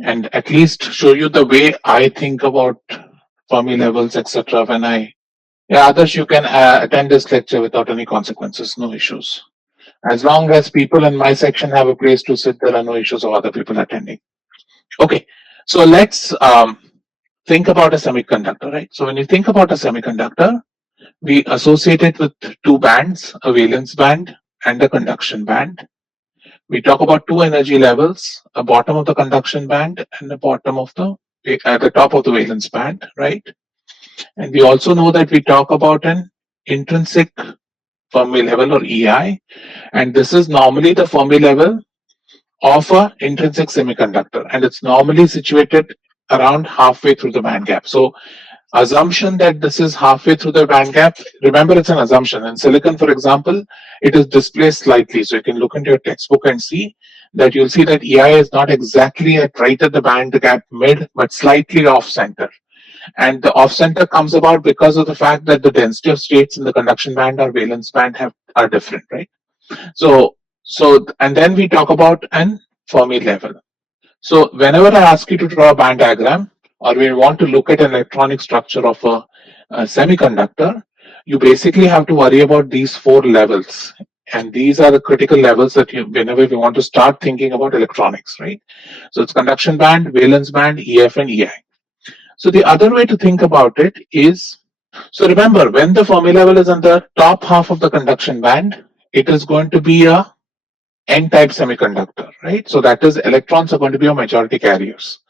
and at least show you the way I think about Fermi levels, etc. When yeah, others you can attend this lecture without any consequences, no issues. As long as people in my section have a place to sit, there are no issues of other people attending. Okay, so let's think about a semiconductor, right? So when you think about a semiconductor, we associate it with two bands, a valence band and a conduction band. We talk about two energy levels, a bottom of the conduction band and the bottom of the at the top of the valence band, right? And we also know that we talk about an intrinsic Fermi level or EI, and this is normally the Fermi level of a intrinsic semiconductor, and it's normally situated around halfway through the band gap. So assumption that this is halfway through the band gap, remember it's an assumption. In silicon, for example, it is displaced slightly. So you can look into your textbook and see that you'll see that EI is not exactly right at the band gap mid, but slightly off center. And the off center comes about because of the fact that the density of states in the conduction band or valence band are different, right? So and then we talk about an Fermi level. So whenever I ask you to draw a band diagram, or we want to look at an electronic structure of a semiconductor, you basically have to worry about these four levels. And these are the critical levels that whenever we want to start thinking about electronics, right? So it's conduction band, valence band, EF, and EI. So the other way to think about it is, so remember, when the Fermi level is on the top half of the conduction band, it is going to be a N-type semiconductor, right? So that is, electrons are going to be your majority carriers.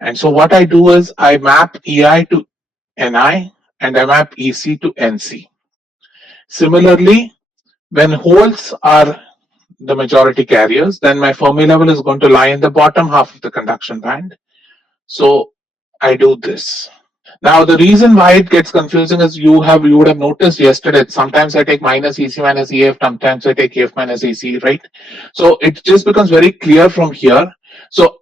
And so what I do is I map EI to Ni and I map EC to NC. Similarly, when holes are the majority carriers, then my Fermi level is going to lie in the bottom half of the conduction band. So I do this. Now the reason why it gets confusing is you would have noticed yesterday, sometimes I take minus EC minus EF, sometimes I take EF minus EC, right? So it just becomes very clear from here. So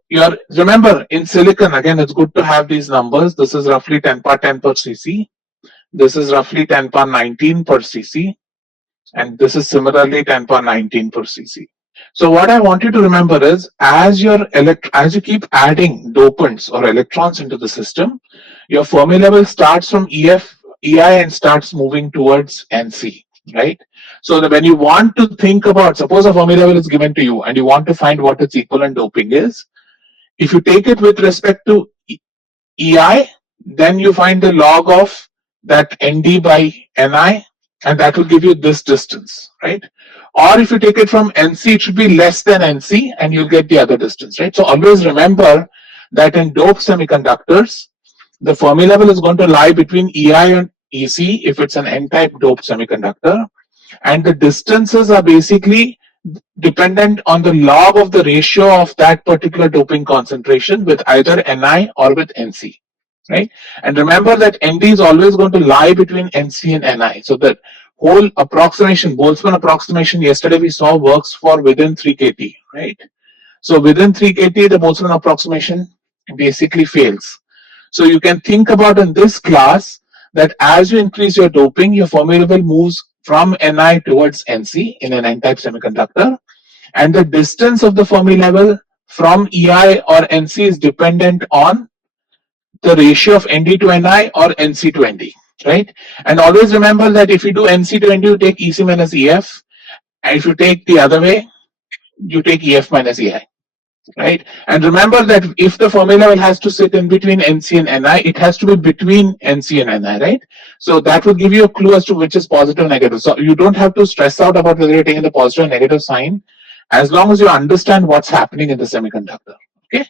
remember, in silicon, again, it's good to have these numbers. This is roughly 10 power 10 per cc. This is roughly 10 power 19 per cc. And this is similarly 10 power 19 per cc. So what I want you to remember is, as you keep adding dopants or electrons into the system, your Fermi level starts from EI and starts moving towards NC, right? So that when you want to think about, suppose a Fermi level is given to you and you want to find what its equivalent doping is, if you take it with respect to EI, then you find the log of that ND by NI, and that will give you this distance, right? Or if you take it from NC, it should be less than NC and you'll get the other distance, right? So always remember that in doped semiconductors, the Fermi level is going to lie between EI and EC if it's an N-type doped semiconductor. And the distances are basically dependent on the log of the ratio of that particular doping concentration with either Ni or with Nc, right? And remember that Nd is always going to lie between Nc and Ni. So that whole approximation, Boltzmann approximation, yesterday we saw works for within 3 kT, right? So within 3 kT, the Boltzmann approximation basically fails. So you can think about in this class that as you increase your doping, your Fermi level moves from Ni towards Nc in an N-type semiconductor, and the distance of the Fermi level from EI or Nc is dependent on the ratio of Nd to Ni or Nc to Nd, right? And always remember that if you do Nc to Nd, you take Ec minus Ef, and if you take the other way, you take Ef minus Ei, right? And remember that if the Fermi level has to sit in between Nc and Ni, it has to be between Nc and Ni, right? So that will give you a clue as to which is positive or negative. So you don't have to stress out about whether you're taking the positive or negative sign, as long as you understand what's happening in the semiconductor, okay?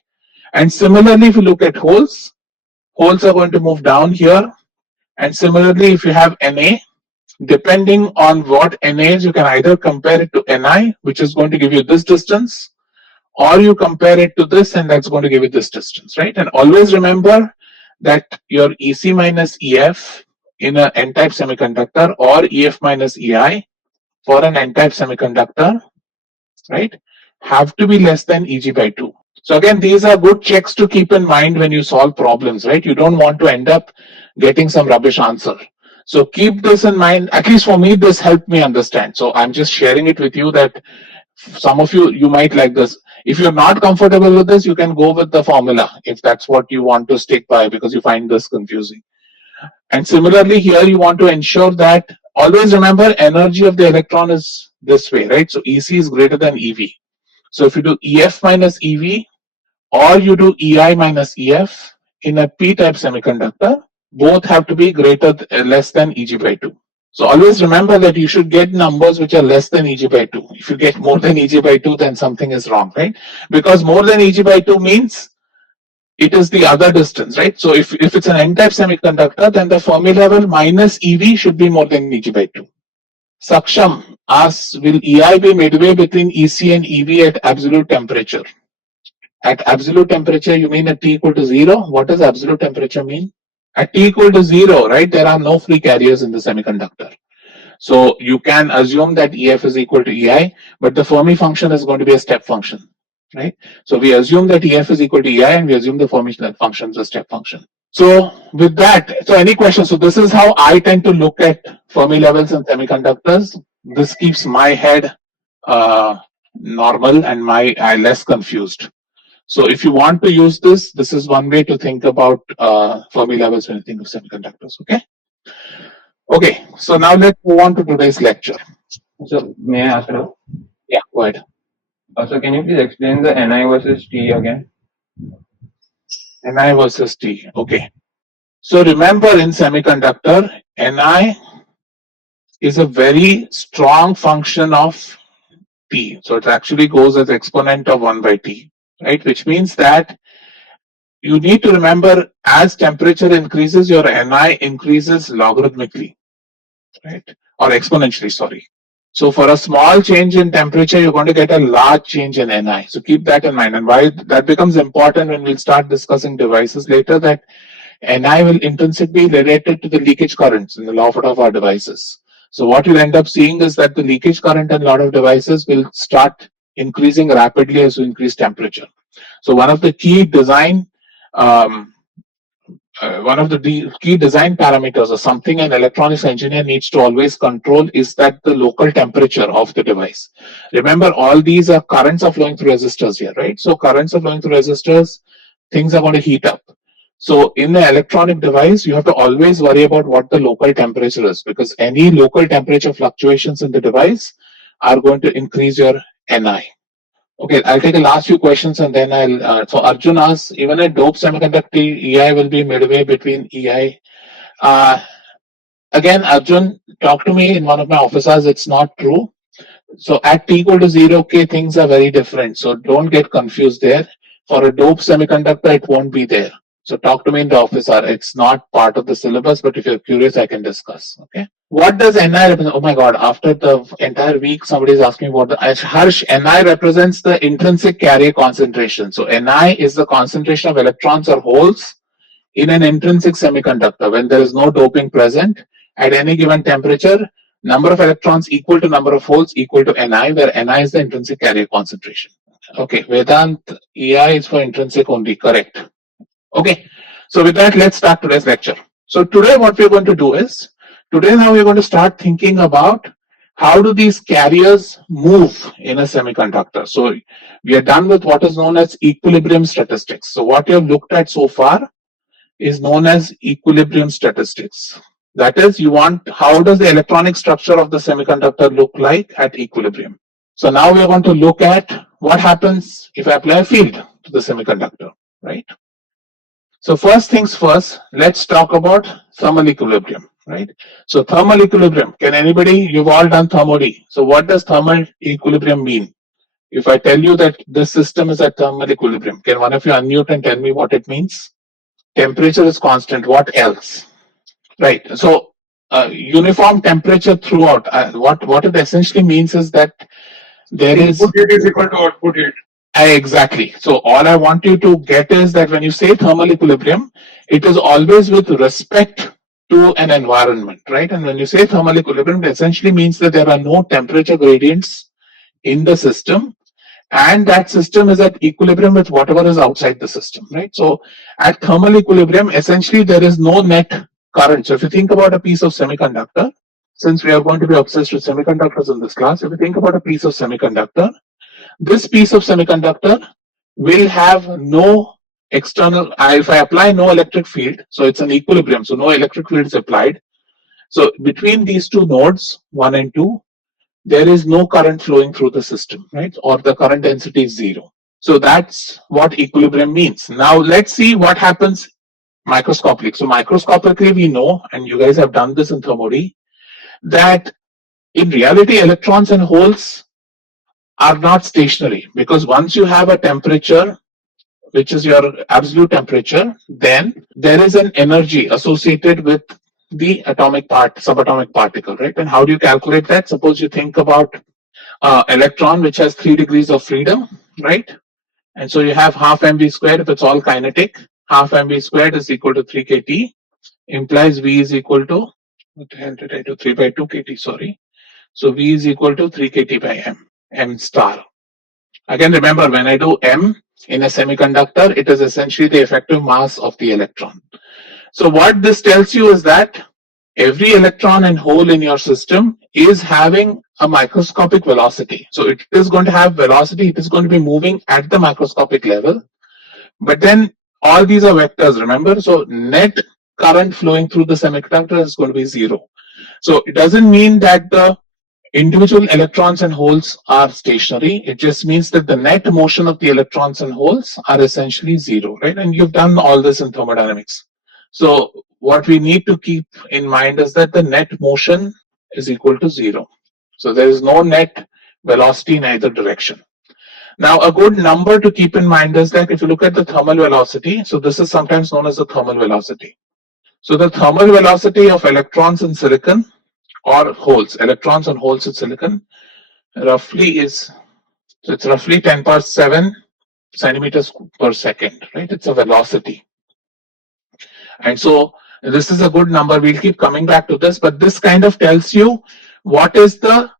And similarly, if you look at holes are going to move down here. And similarly, if you have Na, depending on what Na is, you can either compare it to Ni, which is going to give you this distance, or you compare it to this and that's going to give you this distance, right? And always remember that your Ec minus Ef in an N-type semiconductor or Ef minus Ei for an N-type semiconductor, right, have to be less than Eg by 2. So again, these are good checks to keep in mind when you solve problems, right? You don't want to end up getting some rubbish answer. So keep this in mind. At least for me, this helped me understand. So I'm just sharing it with you that Some of you might like this. If you're not comfortable with this, you can go with the formula if that's what you want to stick by because you find this confusing. And similarly here you want to ensure that always remember energy of the electron is this way, right? So EC is greater than EV. So if you do EF minus EV or you do EI minus EF in a p-type semiconductor, both have to be less than EG by 2. So always remember that you should get numbers which are less than EG by 2. If you get more than EG by 2, then something is wrong, right? Because more than EG by 2 means it is the other distance, right? So if it's an n-type semiconductor, then the Fermi level minus EV should be more than EG by 2. Saksham asks, will EI be midway between EC and EV at absolute temperature? At absolute temperature, you mean at T equal to 0? What does absolute temperature mean? At T equal to 0, right, there are no free carriers in the semiconductor. So you can assume that EF is equal to EI, but the Fermi function is going to be a step function, right? So we assume that EF is equal to EI and we assume the Fermi function is a step function. So with that, so any questions? So this is how I tend to look at Fermi levels in semiconductors. This keeps my head normal and I less confused. So if you want to use this is one way to think about Fermi levels when you think of semiconductors, okay? Okay, so now let's move on to today's lecture. So may I ask now? Yeah, go ahead. So can you please explain the Ni versus T again? Ni versus T, okay. So remember in semiconductor, Ni is a very strong function of T. So it actually goes as exponent of 1 by T, right? Which means that you need to remember as temperature increases, your Ni increases logarithmically, right? Or exponentially, sorry. So for a small change in temperature, you're going to get a large change in Ni. So keep that in mind. And why that becomes important when we'll start discussing devices later, that Ni will intrinsically be related to the leakage currents in the lot of our devices. So what you'll end up seeing is that the leakage current in a lot of devices will start increasing rapidly as you increase temperature. So one of the key design key design parameters or something an electronics engineer needs to always control is that the local temperature of the device. Remember, all these are currents are flowing through resistors here, right? So currents are flowing through resistors, things are going to heat up. So in an electronic device, you have to always worry about what the local temperature is, because any local temperature fluctuations in the device are going to increase your Ni. Okay, I'll take the last few questions and then I'll. So Arjun asks, even a dope semiconductor EI will be midway between EI. Again, Arjun, talk to me in one of my office hours. It's not true. So at T equal to 0K, things are very different. So don't get confused there. For a dope semiconductor, it won't be there. So talk to me in the office hour. It's not part of the syllabus, but if you're curious, I can discuss. Okay. What does Ni represent? Oh my God, after the entire week, somebody is asking what the Harsh, Ni represents the intrinsic carrier concentration. So Ni is the concentration of electrons or holes in an intrinsic semiconductor when there is no doping present at any given temperature. Number of electrons equal to number of holes equal to Ni, where Ni is the intrinsic carrier concentration. Okay, Vedant, EI is for intrinsic only, correct. Okay, so with that, let's start today's lecture. So today what we're going to do is, now we're going to start thinking about how do these carriers move in a semiconductor. So we are done with what is known as equilibrium statistics. So what you have looked at so far is known as equilibrium statistics. That is, you want how does the electronic structure of the semiconductor look like at equilibrium. So now we are going to look at what happens if I apply a field to the semiconductor, right? So first things first, let's talk about thermal equilibrium, right? So thermal equilibrium, can anybody, you've all done thermody. So what does thermal equilibrium mean? If I tell you that this system is at thermal equilibrium, can one of you unmute and tell me what it means? Temperature is constant, what else? Right, so uniform temperature throughout. What it essentially means is that there is input heat is equal to output heat. Exactly. So all I want you to get is that when you say thermal equilibrium, it is always with respect to an environment, right? And when you say thermal equilibrium, it essentially means that there are no temperature gradients in the system, and that system is at equilibrium with whatever is outside the system, right? So at thermal equilibrium, essentially there is no net current. So if you think about a piece of semiconductor, since we are going to be obsessed with semiconductors in this class, if you think about a piece of semiconductor, this piece of semiconductor will have no external, if I apply no electric field, so it's an equilibrium, so no electric field is applied. So between these two nodes, 1 and 2, there is no current flowing through the system, right? Or the current density is 0. So that's what equilibrium means. Now let's see what happens microscopically. So microscopically we know, and you guys have done this in thermody, that in reality electrons and holes are not stationary, because once you have a temperature which is your absolute temperature, then there is an energy associated with the atomic part, subatomic particle, right? And how do you calculate that? Suppose you think about electron which has 3 degrees of freedom, right? And so you have half mv squared if it's all kinetic. Half mv squared is equal to 3 kt, implies v is equal to, what the hell did I do? 3 by 2 kt, sorry. So v is equal to 3 kt by m star. Again, remember, when I do m in a semiconductor, it is essentially the effective mass of the electron. So what this tells you is that every electron and hole in your system is having a microscopic velocity. So it is going to have velocity, it is going to be moving at the microscopic level. But then all these are vectors, remember? So net current flowing through the semiconductor is going to be 0. So it doesn't mean that the individual electrons and holes are stationary. It just means that the net motion of the electrons and holes are essentially 0, right? And you've done all this in thermodynamics. So what we need to keep in mind is that the net motion is equal to 0. So there is no net velocity in either direction. Now, a good number to keep in mind is that if you look at the thermal velocity, so this is sometimes known as the thermal velocity. So the thermal velocity of electrons in silicon or holes, electrons and holes in silicon, roughly is, so it's roughly 10 power 7 centimeters per second, right? It's a velocity. And so this is a good number. We'll keep coming back to this, but this kind of tells you what is the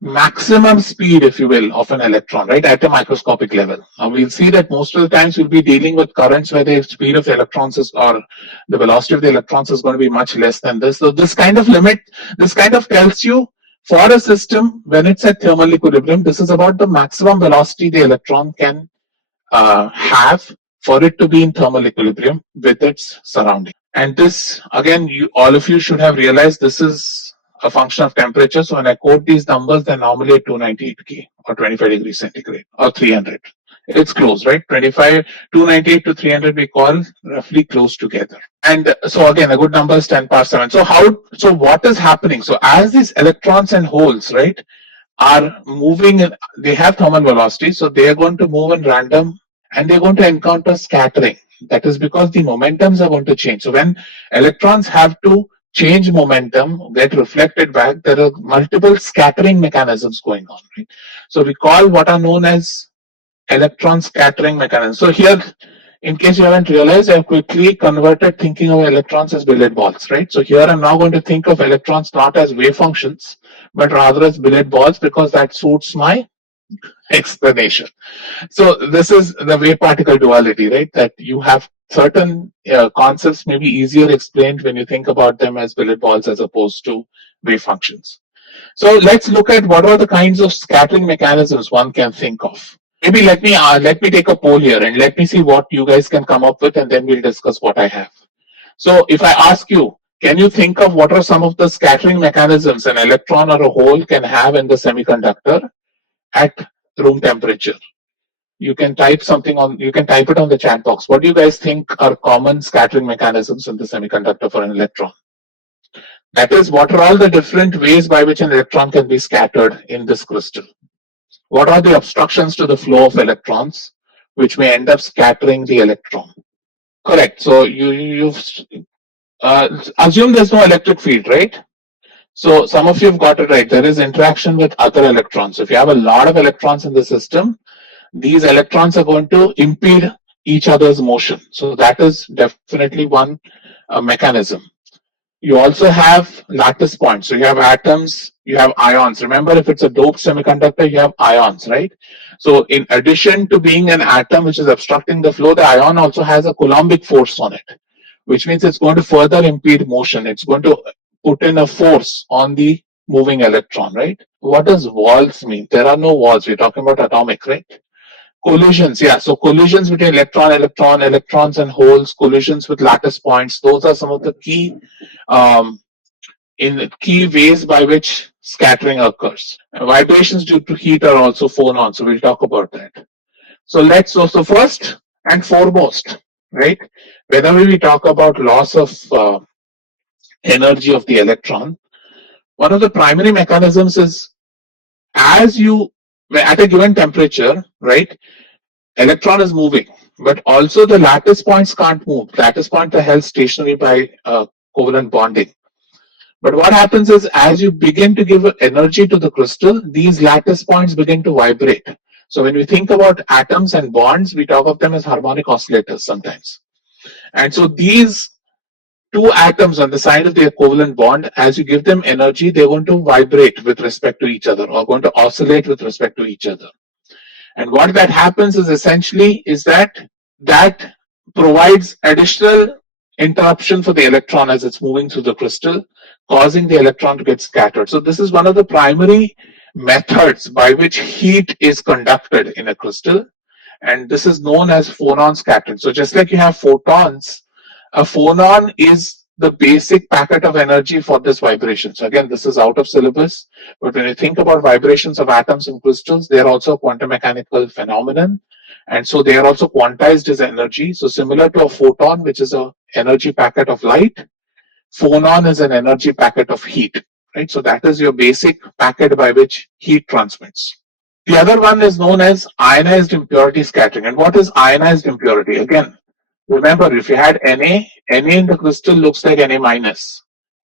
maximum speed, if you will, of an electron, right, at a microscopic level. Now we'll see that most of the times we'll be dealing with currents where the speed of the electrons is, or the velocity of the electrons is going to be much less than this. So this kind of limit, this kind of tells you for a system when it's at thermal equilibrium, this is about the maximum velocity the electron can have for it to be in thermal equilibrium with its surrounding. And this, again, all of you should have realized this is a function of temperature. So when I quote these numbers, they're normally at 298 K or 25 degrees centigrade or 300. It's close, right? 298 to 300 we call roughly close together. And so again, a good number is 10 power 7. So what is happening? So as these electrons and holes, right, are moving, they have thermal velocity, so they are going to move in random and they're going to encounter scattering. That is because the momentums are going to change. So when electrons have to change momentum, get reflected back, there are multiple scattering mechanisms going on, right? So we call what are known as electron scattering mechanisms. So here, in case you haven't realized, I've quickly converted thinking of electrons as billiard balls, right? So here I'm now going to think of electrons not as wave functions, but rather as billiard balls, because that suits my explanation. So this is the wave particle duality, right? That you have certain concepts may be easier explained when you think about them as billiard balls as opposed to wave functions. So let's look at what are the kinds of scattering mechanisms one can think of. Maybe let me take a poll here and let me see what you guys can come up with, and then we'll discuss what I have. So if I ask you, can you think of what are some of the scattering mechanisms an electron or a hole can have in the semiconductor at room temperature? You can type something on, you can type it on the chat box. What do you guys think are common scattering mechanisms in the semiconductor for an electron? That is, what are all the different ways by which an electron can be scattered in this crystal? What are the obstructions to the flow of electrons which may end up scattering the electron? Correct. So you've assume there's no electric field, right? So some of you have got it right. There is interaction with other electrons. If you have a lot of electrons in the system, these electrons are going to impede each other's motion. So that is definitely one mechanism. You also have lattice points. So you have atoms, you have ions. Remember, if it's a doped semiconductor, you have ions, right? So in addition to being an atom which is obstructing the flow, the ion also has a Coulombic force on it, which means it's going to further impede motion. It's going to put in a force on the moving electron, right? What does walls mean? There are no walls. We're talking about atomic, right? Collisions, yeah. So collisions between electrons and holes, collisions with lattice points. Those are some of the um, key ways by which scattering occurs. Vibrations due to heat are also phonons. So we'll talk about that. So first and foremost, right? Whenever we talk about loss of energy of the electron, one of the primary mechanisms is as you at a given temperature, right? Electron is moving, but also the lattice points can't move. Lattice points are held stationary by covalent bonding. But what happens is as you begin to give energy to the crystal, these lattice points begin to vibrate. So when we think about atoms and bonds, we talk of them as harmonic oscillators sometimes. And so these two atoms on the side of the covalent bond, as you give them energy, they're going to vibrate with respect to each other or going to oscillate with respect to each other. And what that happens is essentially is that provides additional interruption for the electron as it's moving through the crystal, causing the electron to get scattered. So this is one of the primary methods by which heat is conducted in a crystal, and this is known as phonon scattering. So just like you have photons, a phonon is the basic packet of energy for this vibration. So again, this is out of syllabus, but when you think about vibrations of atoms and crystals, they are also a quantum mechanical phenomenon, and so they are also quantized as energy. So similar to a photon, which is an energy packet of light, phonon is an energy packet of heat, right? So that is your basic packet by which heat transmits. The other one is known as ionized impurity scattering. And what is ionized impurity? Again, remember, if you had Na, Na in the crystal looks like Na minus.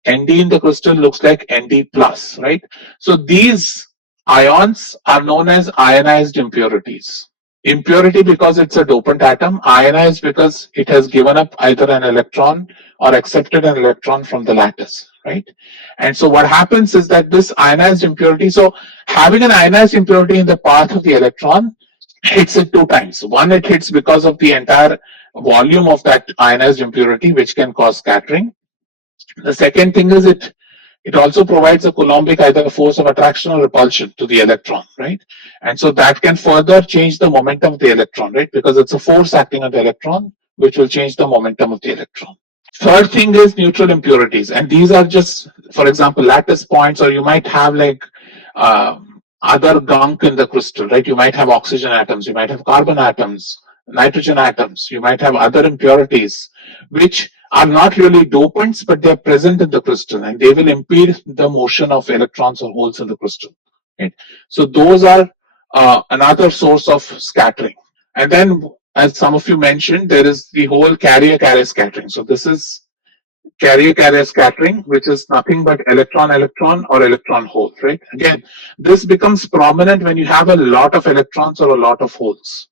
Nd in the crystal looks like Nd plus, right? So these ions are known as ionized impurities. Impurity because it's a dopant atom, ionized because it has given up either an electron or accepted an electron from the lattice, right? And so what happens is that this ionized impurity, so having an ionized impurity in the path of the electron hits it two times. One, it hits because of the entire volume of that ionized impurity, which can cause scattering. The second thing is it also provides a coulombic either force of attraction or repulsion to the electron, right? And so that can further change the momentum of the electron, right? Because it's a force acting on the electron, which will change the momentum of the electron. Third thing is neutral impurities, and these are just, for example, lattice points, or you might have like other gunk in the crystal, right? You might have oxygen atoms, you might have carbon atoms, nitrogen atoms, you might have other impurities, which are not really dopants, but they're present in the crystal and they will impede the motion of electrons or holes in the crystal. Right? So those are another source of scattering. And then, as some of you mentioned, there is the whole carrier-carrier scattering. So this is carrier-carrier scattering, which is nothing but electron-electron or electron-hole, right? Again, this becomes prominent when you have a lot of electrons or a lot of holes.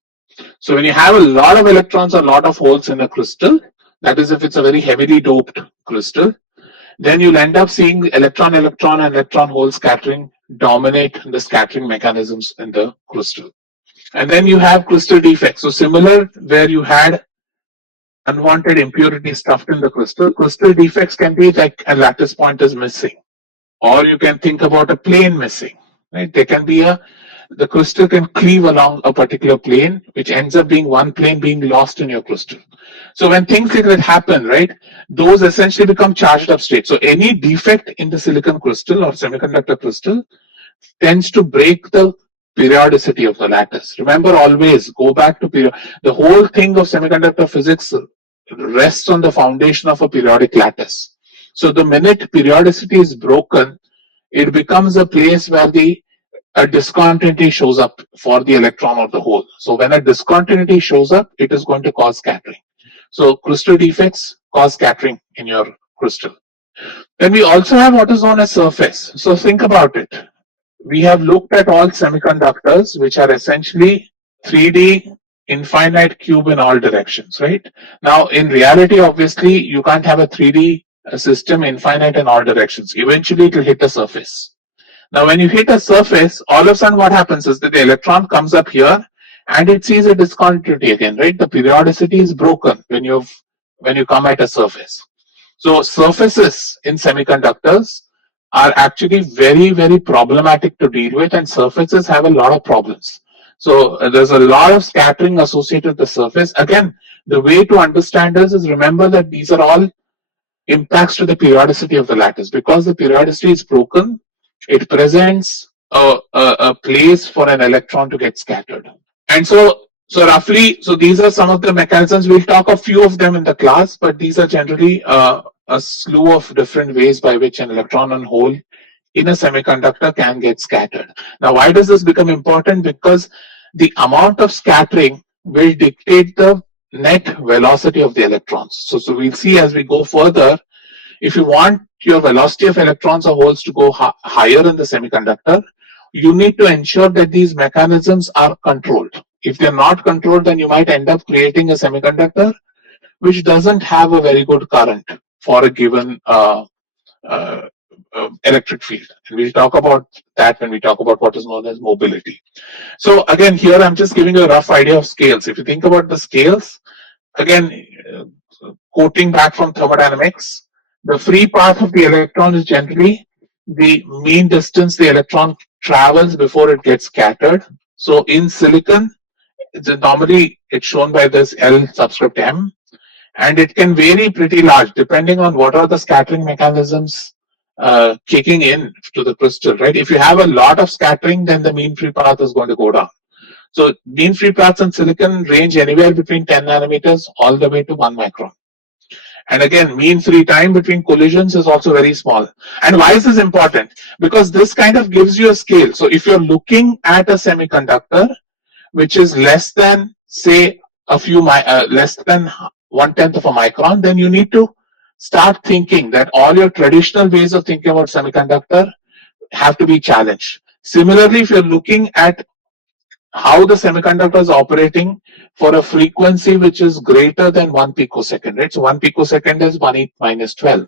So when you have a lot of electrons or a lot of holes in a crystal, that is if it's a very heavily doped crystal, then you'll end up seeing electron-electron and electron-hole scattering dominate the scattering mechanisms in the crystal. And then you have crystal defects. So similar where you had unwanted impurity stuffed in the crystal, crystal defects can be like a lattice point is missing, or you can think about a plane missing, right? There can be the crystal can cleave along a particular plane, which ends up being one plane being lost in your crystal. So when things like that happen, right, those essentially become charged up states. So any defect in the silicon crystal or semiconductor crystal tends to break the periodicity of the lattice. Remember, always go back to period. The whole thing of semiconductor physics rests on the foundation of a periodic lattice. So the minute periodicity is broken, it becomes a place where a discontinuity shows up for the electron or the hole. So when a discontinuity shows up, it is going to cause scattering. So crystal defects cause scattering in your crystal. Then we also have what is known as surface. So think about it. We have looked at all semiconductors, which are essentially 3D infinite cube in all directions, right? Now, in reality, obviously, you can't have a 3D system infinite in all directions. Eventually, it will hit a surface. Now, when you hit a surface, all of a sudden what happens is that the electron comes up here and it sees a discontinuity again, right? The periodicity is broken when you come at a surface. So surfaces in semiconductors are actually very, very problematic to deal with, and surfaces have a lot of problems. So there's a lot of scattering associated with the surface. Again, the way to understand this is remember that these are all impacts to the periodicity of the lattice. Because the periodicity is broken, it presents a place for an electron to get scattered. And so roughly, so these are some of the mechanisms. We'll talk a few of them in the class, but these are generally a slew of different ways by which an electron on hole in a semiconductor can get scattered. Now, why does this become important? Because the amount of scattering will dictate the net velocity of the electrons. So we'll see as we go further, if you want your velocity of electrons or holes to go higher in the semiconductor, you need to ensure that these mechanisms are controlled. If they're not controlled, then you might end up creating a semiconductor which doesn't have a very good current for a given uh, electric field. And we'll talk about that when we talk about what is known as mobility. So again, here I'm just giving you a rough idea of scales. If you think about the scales, again, quoting back from thermodynamics, the free path of the electron is generally the mean distance the electron travels before it gets scattered. So in silicon, normally it's shown by this L subscript M, and it can vary pretty large depending on what are the scattering mechanisms kicking in to the crystal, right? If you have a lot of scattering, then the mean free path is going to go down. So mean free paths in silicon range anywhere between 10 nanometers all the way to 1 micron. And again, mean free time between collisions is also very small. And why is this important? Because this kind of gives you a scale. So if you're looking at a semiconductor which is less than, say, less than 1/10 of a micron, then you need to start thinking that all your traditional ways of thinking about semiconductor have to be challenged. Similarly, if you're looking at how the semiconductor is operating for a frequency which is greater than 1 picosecond, right? So 1 picosecond is 1/8 minus 12.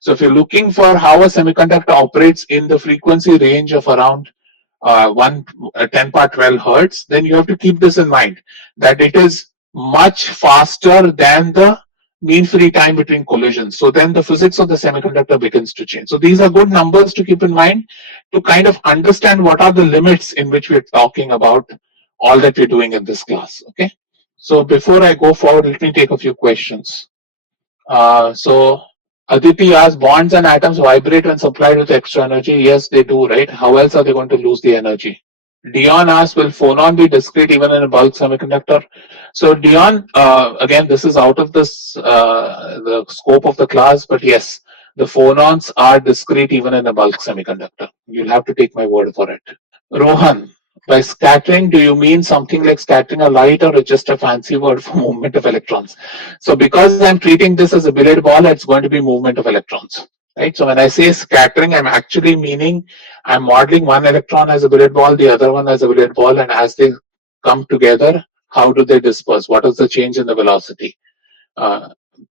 So if you're looking for how a semiconductor operates in the frequency range of around 10 power 12 hertz, then you have to keep this in mind, that it is much faster than the mean free time between collisions. So then the physics of the semiconductor begins to change. So these are good numbers to keep in mind to kind of understand what are the limits in which we're talking about all that we're doing in this class. Okay. So before I go forward, let me take a few questions. So Aditi asked, bonds and atoms vibrate when supplied with extra energy. Yes, they do, right? How else are they going to lose the energy? Dion asked, will phonon be discrete even in a bulk semiconductor? So Dion, again, this is out of this the scope of the class, but yes, the phonons are discrete even in a bulk semiconductor. You'll have to take my word for it. Rohan, by scattering, do you mean something like scattering a light, or just a fancy word for movement of electrons? So because I'm treating this as a billiard ball, it's going to be movement of electrons, right? So when I say scattering, I'm actually meaning I'm modeling one electron as a billiard ball, the other one as a billiard ball, and as they come together, how do they disperse? What is the change in the velocity?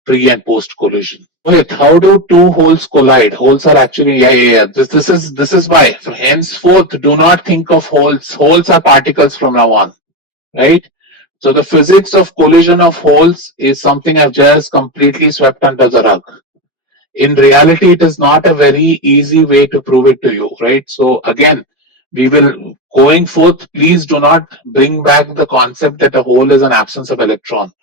Pre and post collision. Wait, how do two holes collide? Holes are actually yeah. This is why. So henceforth, do not think of holes. Holes are particles from now on, right? So the physics of collision of holes is something I've just completely swept under the rug. In reality, it is not a very easy way to prove it to you, right? So again, we will going forth, please do not bring back the concept that a hole is an absence of electron.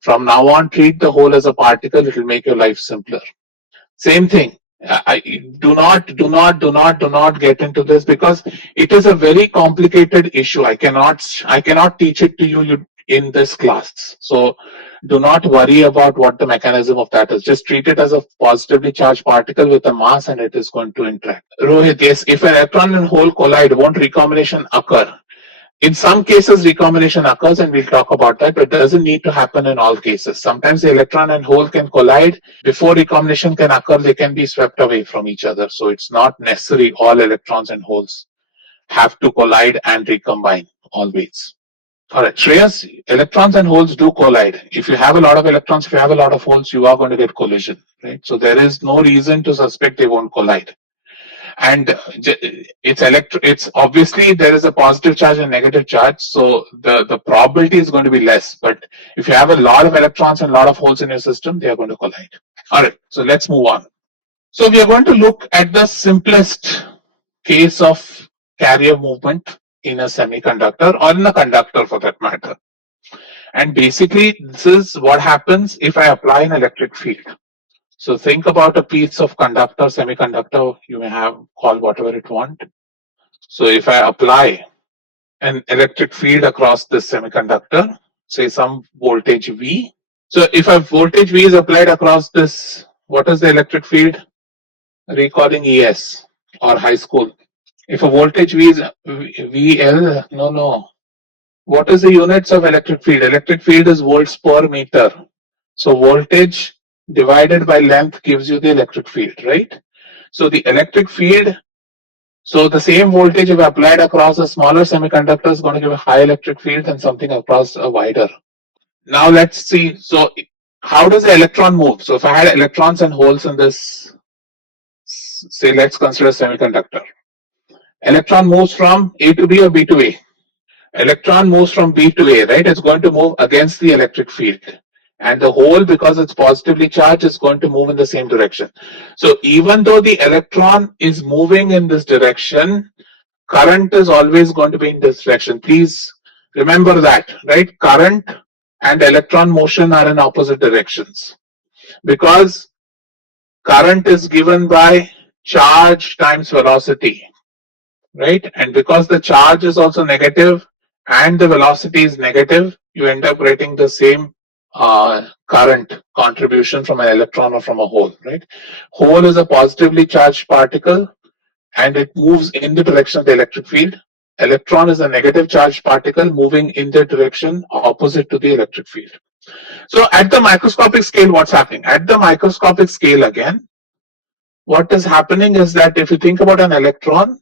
From now on, treat the hole as a particle. It will make your life simpler. Same thing. I do not get into this because it is a very complicated issue. I cannot teach it to you in this class. So do not worry about what the mechanism of that is. Just treat it as a positively charged particle with a mass, and it is going to interact. Rohit, yes, if an electron and hole collide, won't recombination occur? In some cases, recombination occurs, and we'll talk about that, but it doesn't need to happen in all cases. Sometimes the electron and hole can collide. Before recombination can occur, they can be swept away from each other. So it's not necessary all electrons and holes have to collide and recombine always. All right, Shreyas, electrons and holes do collide. If you have a lot of electrons, if you have a lot of holes, you are going to get collision, right? So there is no reason to suspect they won't collide. And it's obviously there is a positive charge and negative charge, so the probability is going to be less. But if you have a lot of electrons and a lot of holes in your system, they are going to collide. All right, so let's move on. So we are going to look at the simplest case of carrier movement in a semiconductor or in a conductor for that matter. And basically, this is what happens if I apply an electric field. So think about a piece of conductor, semiconductor, you may have call whatever it want. So if I apply an electric field across this semiconductor, say some voltage V. So if a voltage V is applied across this, what is the electric field? Recalling ES or high school. If a voltage V is VL, no. What is the units of electric field? Electric field is volts per meter. So voltage divided by length gives you the electric field, right? So the electric field, so the same voltage if applied across a smaller semiconductor is going to give a high electric field than something across a wider. Now let's see. So how does the electron move? So if I had electrons and holes in this, say let's consider semiconductor. Electron moves from A to B or B to A. Electron moves from B to A, right? It's going to move against the electric field. And the hole, because it's positively charged, is going to move in the same direction. So even though the electron is moving in this direction, current is always going to be in this direction. Please remember that, right? Current and electron motion are in opposite directions because current is given by charge times velocity, right? And because the charge is also negative and the velocity is negative, you end up getting the same current contribution from an electron or from a hole, right? Hole is a positively charged particle and it moves in the direction of the electric field. Electron is a negative charged particle moving in the direction opposite to the electric field. So at the microscopic scale, what's happening? At the microscopic scale again, what is happening is that if you think about an electron,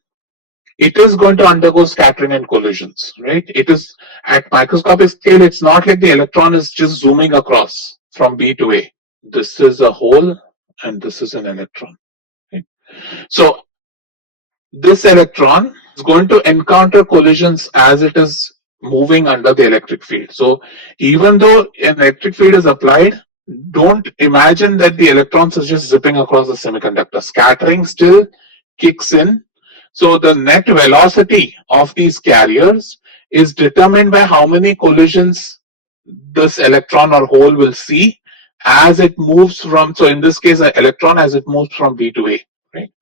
it is going to undergo scattering and collisions, right? It is at microscopic scale, it's not like the electron is just zooming across from B to A. This is a hole and this is an electron. Right? So this electron is going to encounter collisions as it is moving under the electric field. So even though an electric field is applied, don't imagine that the electrons are just zipping across the semiconductor. Scattering still kicks in. So the net velocity of these carriers is determined by how many collisions this electron or hole will see as it moves from, so in this case, an electron as it moves from B to A, right?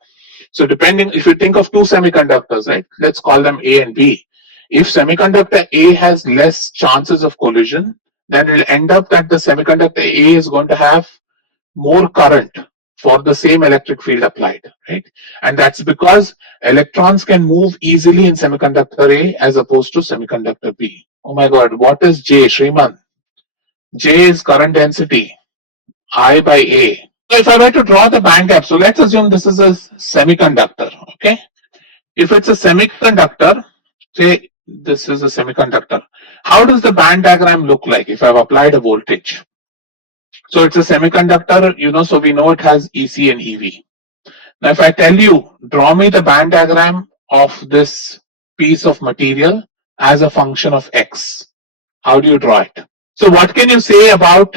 So depending, if you think of two semiconductors, right, let's call them A and B. If semiconductor A has less chances of collision, then it will end up that the semiconductor A is going to have more current for the same electric field applied, right? And that's because electrons can move easily in semiconductor A as opposed to semiconductor B. Oh my God, what is J, Shriman? J is current density, I by A. So if I were to draw the band gap, so let's assume this is a semiconductor, okay? If it's a semiconductor, say this is a semiconductor, how does the band diagram look like if I've applied a voltage? So it's a semiconductor, so we know it has EC and EV. Now, if I tell you, draw me the band diagram of this piece of material as a function of X, how do you draw it? So what can you say about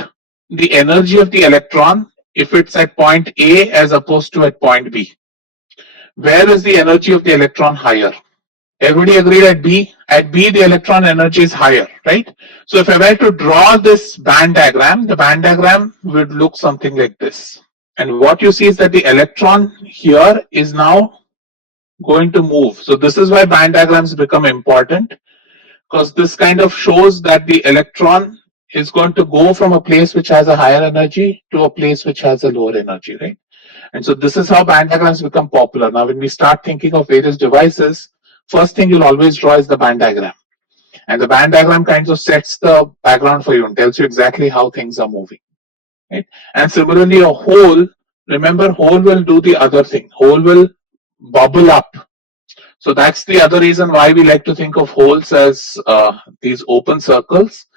the energy of the electron if it's at point A as opposed to at point B? Where is the energy of the electron higher? Everybody agreed at B? At B, the electron energy is higher, right? So if I were to draw this band diagram, the band diagram would look something like this. And what you see is that the electron here is now going to move. So this is why band diagrams become important, because this kind of shows that the electron is going to go from a place which has a higher energy to a place which has a lower energy, right? And so this is how band diagrams become popular. Now, when we start thinking of various devices, first thing you'll always draw is the band diagram. And the band diagram kind of sets the background for you and tells you exactly how things are moving. Right? And similarly, a hole, remember, hole will do the other thing. Hole will bubble up. So that's the other reason why we like to think of holes as these open circles,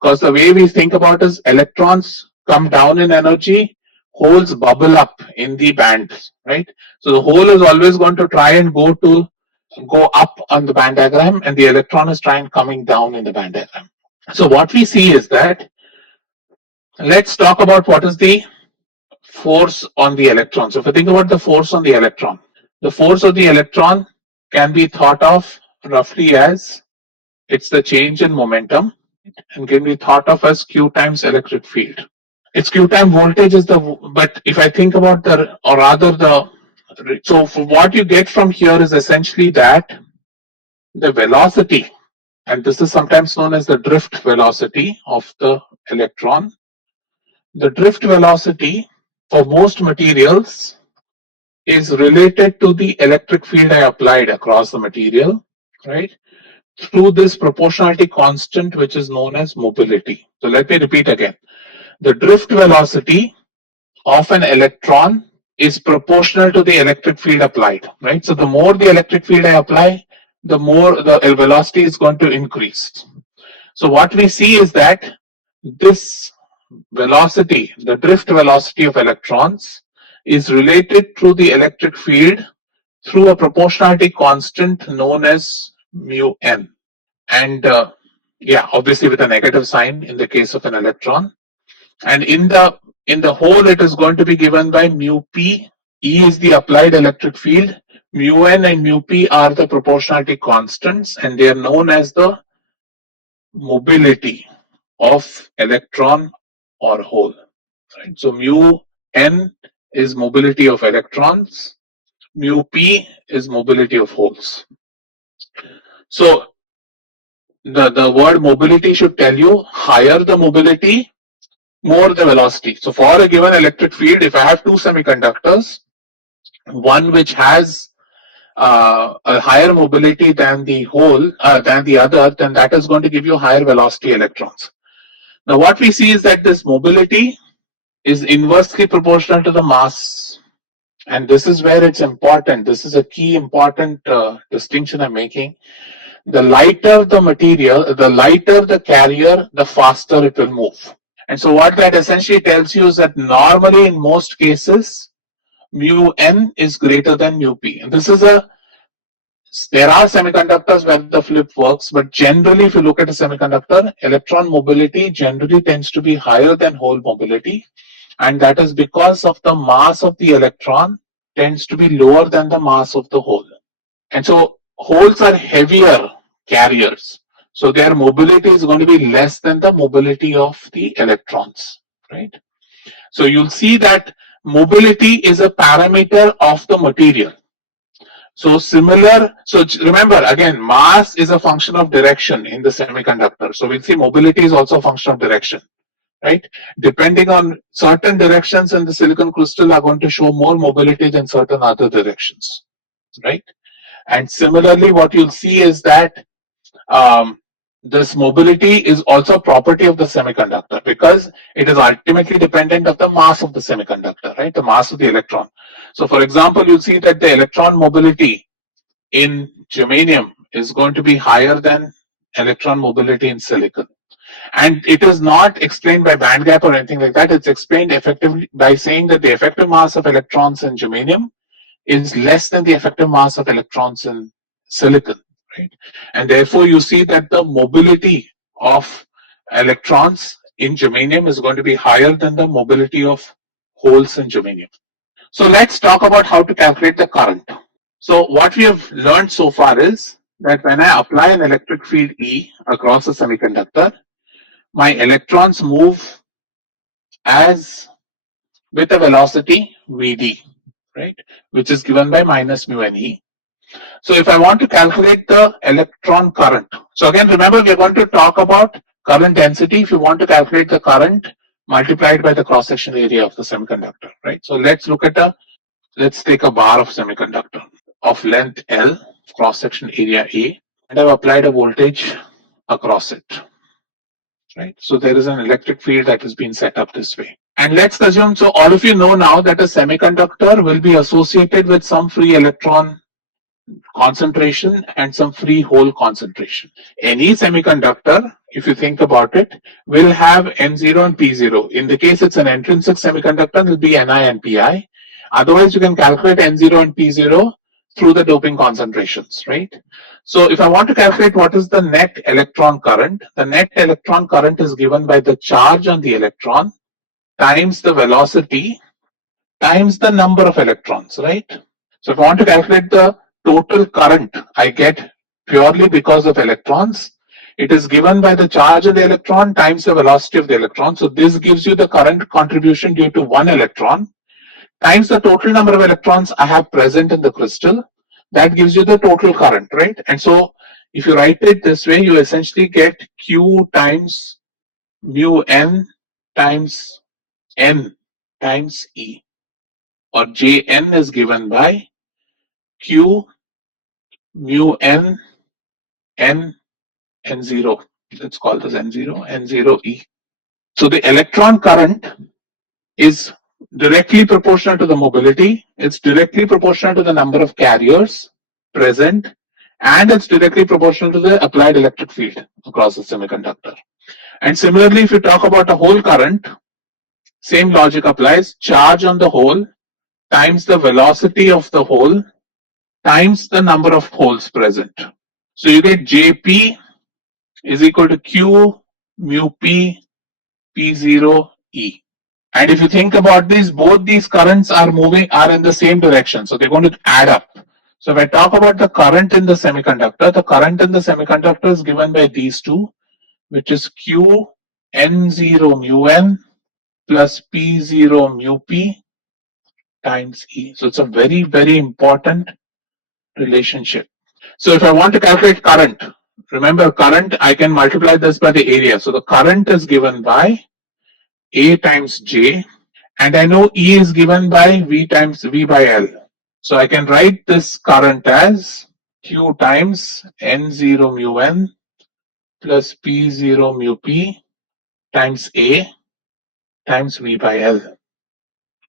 because the way we think about is electrons come down in energy, holes bubble up in the band, right? So the hole is always going to try and go up on the band diagram, and the electron is trying coming down in the band diagram. So what we see is that, let's talk about what is the force on the electron. So if you think about the force on the electron, the force of the electron can be thought of roughly as it's the change in momentum and can be thought of as Q times electric field. Its Q time voltage is the, but if I think about the, or rather the, so what you get from here is essentially that the velocity, and this is sometimes known as the drift velocity of the electron. The drift velocity for most materials is related to the electric field I applied across the material, right? Through this proportionality constant, which is known as mobility. So let me repeat again. The drift velocity of an electron is proportional to the electric field applied, right? So the more the electric field I apply, the more the velocity is going to increase. So what we see is that this velocity, the drift velocity of electrons, is related to the electric field through a proportionality constant known as mu n. And yeah, obviously with a negative sign in the case of an electron. And in the whole, it is going to be given by mu p. E is the applied electric field. Mu n and mu p are the proportionality constants, and they are known as the mobility of electron or hole. Right? So mu n is mobility of electrons, mu p is mobility of holes. So the word mobility should tell you higher the mobility, more the velocity. So for a given electric field, if I have two semiconductors, one which has a higher mobility than the whole, than the other, then that is going to give you higher velocity electrons. Now what we see is that this mobility is inversely proportional to the mass. And this is where it's important. This is a key important distinction I'm making. The lighter the material, the lighter the carrier, the faster it will move. And so what that essentially tells you is that normally in most cases, mu n is greater than mu p. And this is there are semiconductors where the flip works, but generally if you look at a semiconductor, electron mobility generally tends to be higher than hole mobility. And that is because of the mass of the electron tends to be lower than the mass of the hole. And so holes are heavier carriers. So their mobility is going to be less than the mobility of the electrons, right? So you'll see that mobility is a parameter of the material. So remember again, mass is a function of direction in the semiconductor. So we'll see mobility is also a function of direction, right? Depending on certain directions in the silicon crystal are going to show more mobility than certain other directions, right? And similarly, what you'll see is that this mobility is also a property of the semiconductor because it is ultimately dependent of the mass of the semiconductor, right? The mass of the electron. So for example, you'll see that the electron mobility in germanium is going to be higher than electron mobility in silicon. And it is not explained by band gap or anything like that. It's explained effectively by saying that the effective mass of electrons in germanium is less than the effective mass of electrons in silicon, right? And therefore you see that the mobility of electrons in germanium is going to be higher than the mobility of holes in germanium. So let's talk about how to calculate the current. So what we have learned so far is that when I apply an electric field E across a semiconductor, my electrons move as with a velocity Vd, right, which is given by minus mu ne. So if I want to calculate the electron current, so again remember we are going to talk about current density. If you want to calculate the current multiplied by the cross section area of the semiconductor, right? So let's take a bar of semiconductor of length L, cross section area A, and I've applied a voltage across it, right? So there is an electric field that has been set up this way. And let's assume, so all of you know now that a semiconductor will be associated with some free electron concentration and some free hole concentration. Any semiconductor, if you think about it, will have N0 and P0. In the case it's an intrinsic semiconductor, it will be Ni and Pi. Otherwise, you can calculate N0 and P0 through the doping concentrations, right? So if I want to calculate what is the net electron current, the net electron current is given by the charge on the electron times the velocity times the number of electrons, right? So if I want to calculate the total current I get purely because of electrons, it is given by the charge of the electron times the velocity of the electron. So this gives you the current contribution due to one electron times the total number of electrons I have present in the crystal. That gives you the total current, right? And so if you write it this way, you essentially get Q times mu n times n times E, or Jn is given by Q mu n n0. Let's call this n0, n0 E. So the electron current is directly proportional to the mobility, it's directly proportional to the number of carriers present, and it's directly proportional to the applied electric field across the semiconductor. And similarly, if you talk about a hole current, same logic applies. Charge on the hole times the velocity of the hole times the number of holes present. So you get Jp is equal to Q mu P P0 E. And if you think about this, both these currents are in the same direction. So they're going to add up. So if I talk about the current in the semiconductor is given by these two, which is Q N0 mu N plus P0 mu P times E. So it's a very, very important relationship. So if I want to calculate current, remember current, I can multiply this by the area. So the current is given by A times J, and I know E is given by V times V by L. So I can write this current as Q times N0 mu N plus P0 mu P times A times V by L.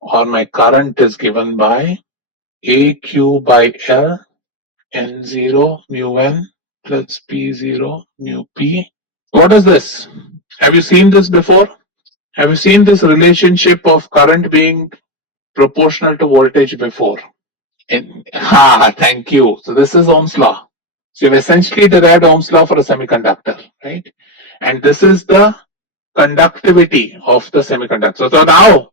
Or my current is given by AQ by L N0 mu N plus P0 mu P. What is this? Have you seen this before? Have you seen this relationship of current being proportional to voltage before? Thank you. So this is Ohm's law. So you've essentially derived Ohm's law for a semiconductor, right? And this is the conductivity of the semiconductor. So now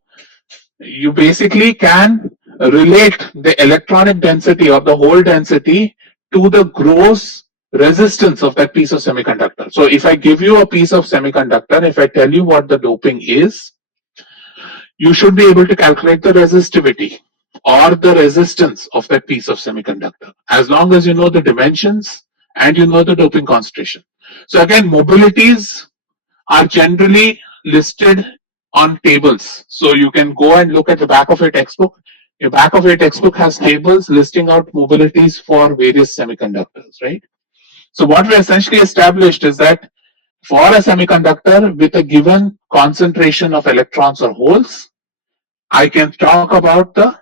you basically can relate the electronic density or the hole density to the gross resistance of that piece of semiconductor. So if I give you a piece of semiconductor, if I tell you what the doping is, you should be able to calculate the resistivity or the resistance of that piece of semiconductor, as long as you know the dimensions and you know the doping concentration. So again, mobilities are generally listed on tables. So you can go and look at the back of your textbook. Your back of your textbook has tables listing out mobilities for various semiconductors, right? So what we essentially established is that for a semiconductor with a given concentration of electrons or holes, I can talk about the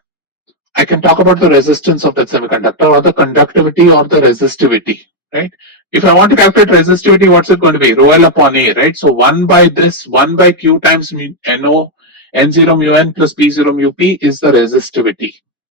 resistance of that semiconductor, or the conductivity or the resistivity, right? If I want to calculate resistivity, what's it going to be? Rho L upon A, right? So 1 by Q times NO N0 mu N plus P0 mu P is the resistivity.